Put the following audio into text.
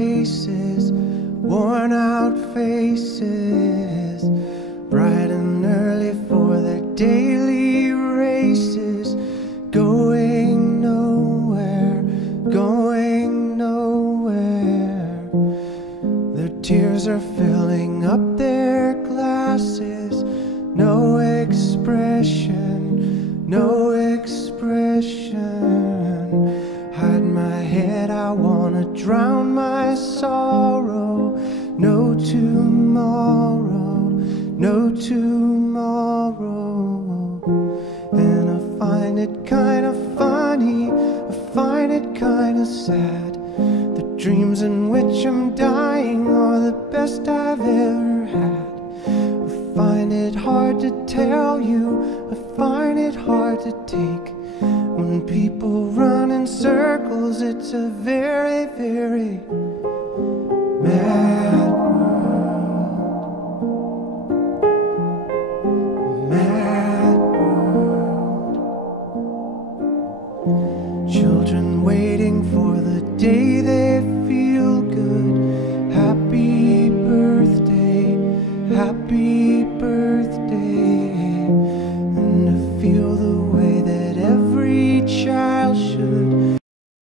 places, worn out faces, bright and early for their daily races, going nowhere, going nowhere. Their tears are filling up their glasses, no expression, no expression. Hide my head, I wanna drown my sorrow. No tomorrow, no tomorrow. And I find it kinda funny, I find it kinda sad. The dreams in which I'm dying are the best I've ever had. I find it hard to tell you, I find it hard to take. When people run in circles, it's a very, very mad